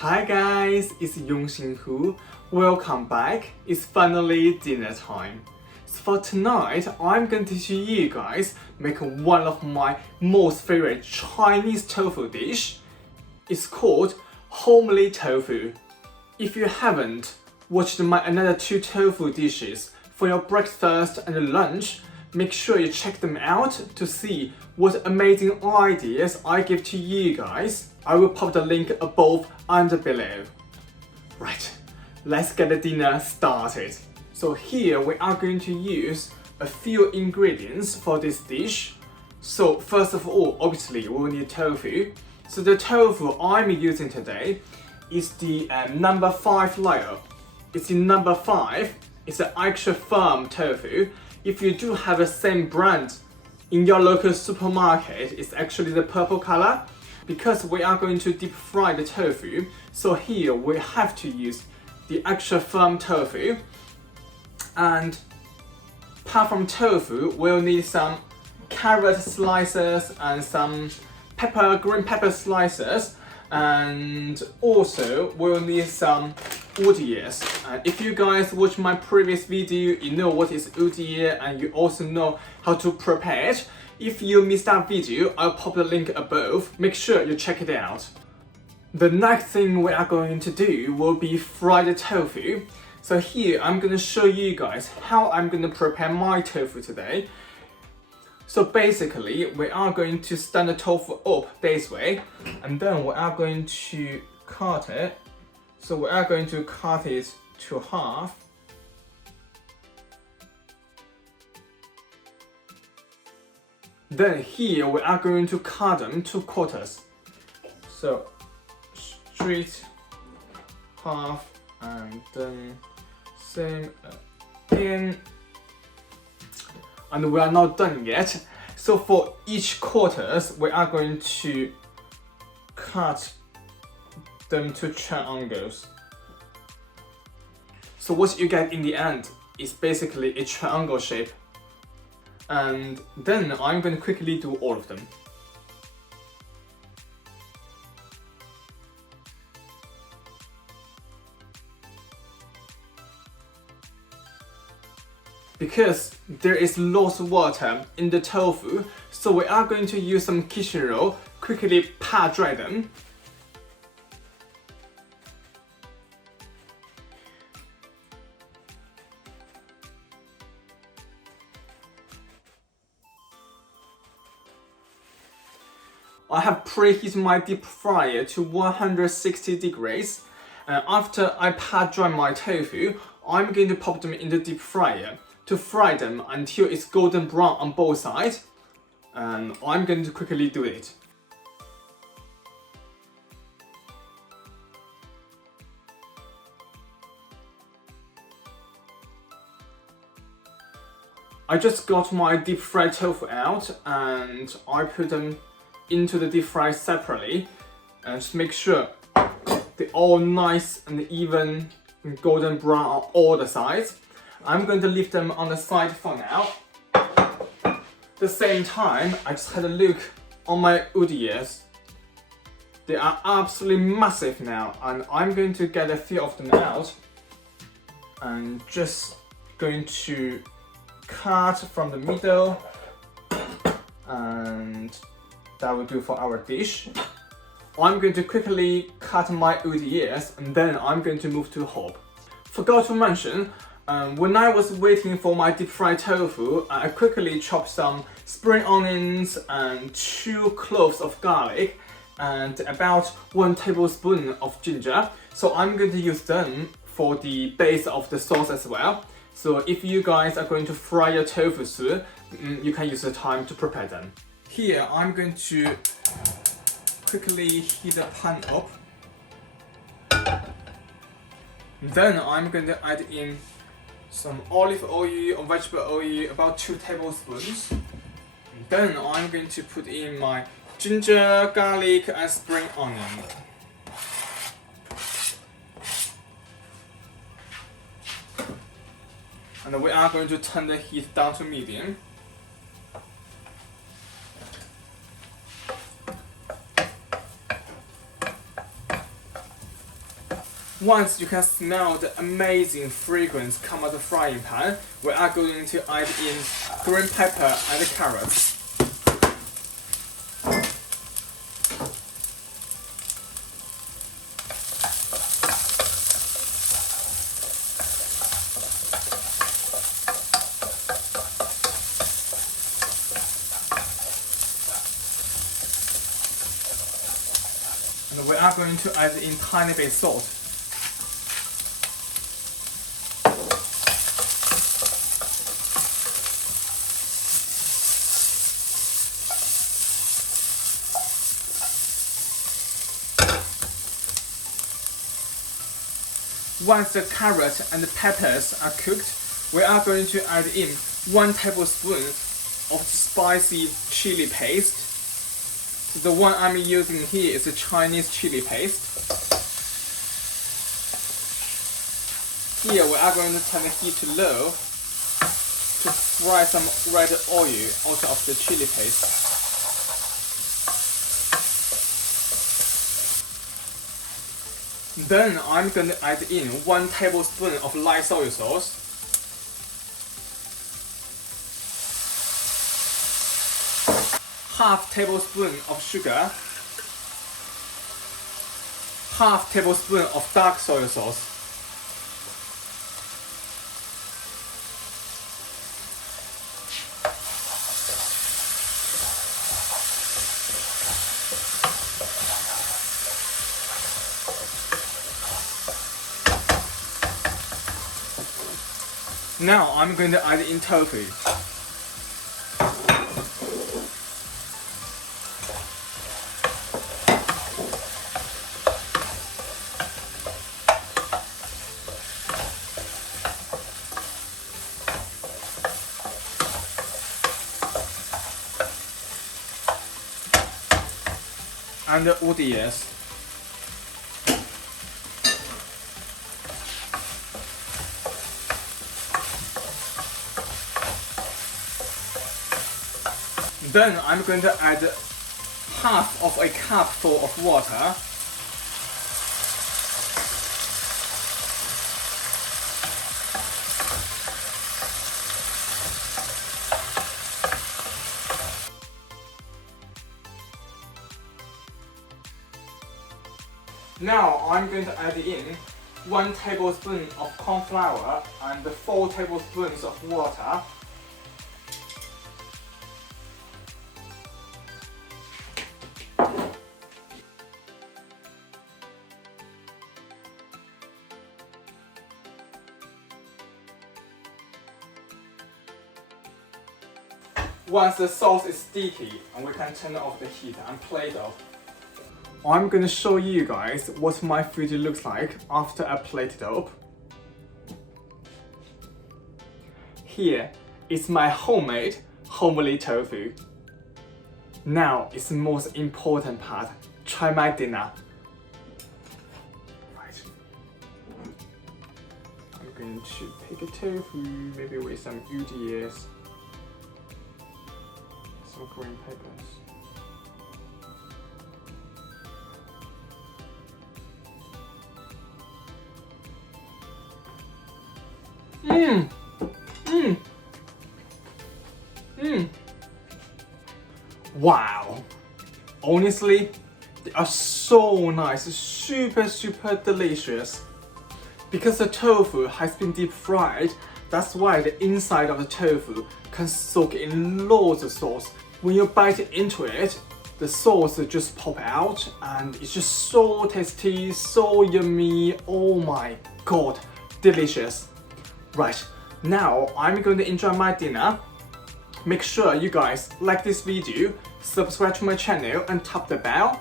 Hi guys, it's Yongxin. Welcome back. It's finally dinner time. So for tonight, I'm going to teach you guys make one of my most favorite Chinese tofu dish. It's called Homely Tofu. If you haven't watched my another two tofu dishes for your breakfast and lunch, make sure you check them out to see what amazing ideas I give to you guys. I will pop the link above and below. Right, let's get the dinner started. So here we are going to use a few ingredients for this dish. So first of all, obviously we will need tofu. So the tofu I'm using today is the number 5 layer. It's the number 5. It's an extra firm tofu. If you do have the same brand in your local supermarket, it's actually the purple color. Because we are going to deep fry the tofu, so here we have to use the extra firm tofu. And apart from tofu, we'll need some carrot slices and some green pepper slices, and also we'll need some udias. And if you guys watch my previous video, you know what is udia and you also know how to prepare it. If you missed that video, I'll pop the link above. Make sure you check it out. The next thing we are going to do will be fry the tofu. So here I'm going to show you guys how I'm going to prepare my tofu today. So basically, we are going to stand the tofu up this way, and then we are going to cut it. So we are going to cut it to half. Then here we are going to cut them to quarters. So straight, half, and then same again. And we are not done yet. So for each quarters, we are going to cut them to triangles. So what you get in the end is basically a triangle shape. And then I'm going to quickly do all of them. Because there is lots of water in the tofu, so we are going to use some kitchen roll, quickly pat dry them. I have preheated my deep fryer to 160 degrees. And after I pat dry my tofu, I'm going to pop them in the deep fryer to fry them until it's golden brown on both sides. And I'm going to quickly do it. I just got my deep fried tofu out and I put them into the deep fry separately, and just make sure they're all nice and even and golden brown on all the sides. I'm going to leave them on the side for now. At the same time, I just had a look on my udias. They are absolutely massive now, and I'm going to get a few of them out and just going to cut from the middle, and that will do for our dish. I'm going to quickly cut my udias and then I'm going to move to hob. Forgot to mention, when I was waiting for my deep fried tofu, I quickly chopped some spring onions and 2 cloves of garlic and about 1 tablespoon of ginger. So I'm going to use them for the base of the sauce as well. So if you guys are going to fry your tofu soon, you can use the time to prepare them. Here I'm going to quickly heat the pan up. Then I'm going to add in some olive oil or vegetable oil, about 2 tablespoons. Then I'm going to put in my ginger, garlic and spring onion. And we are going to turn the heat down to medium. Once you can smell the amazing fragrance come out of the frying pan, we are going to add in green pepper and carrots. And we are going to add in tiny bit salt. Once the carrot and the peppers are cooked, we are going to add in 1 tablespoon of spicy chili paste. So the one I'm using here is a Chinese chili paste. Here we are going to turn the heat to low to fry some red oil out of the chili paste. Then I'm going to add in 1 tablespoon of light soy sauce. Half tablespoon of sugar. Half tablespoon of dark soy sauce. Now I'm going to add in tofu. And the ODS. Then I'm going to add half of a cupful of water. Now I'm going to add in 1 tablespoon of corn flour and 4 tablespoons of water. Once the sauce is sticky, and we can turn off the heat and plate off. I'm going to show you guys what my food looks like after I plate it up. Here is my homemade homely tofu. Now it's the most important part. Try my dinner. Right. I'm going to pick a tofu, maybe with some UDS. Some green peppers. Wow! Honestly, they are so nice, super delicious. Because the tofu has been deep fried, that's why the inside of the tofu can soak in loads of sauce. When you bite into it, the sauce just pop out and it's just so tasty, so yummy. Oh my god, delicious. Right, now I'm going to enjoy my dinner. Make sure you guys like this video, subscribe to my channel and tap the bell.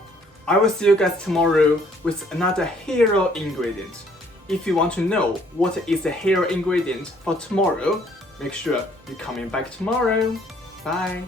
I will see you guys tomorrow with another hero ingredient. If you want to know what is the hero ingredient for tomorrow, make sure you're coming back tomorrow. Bye!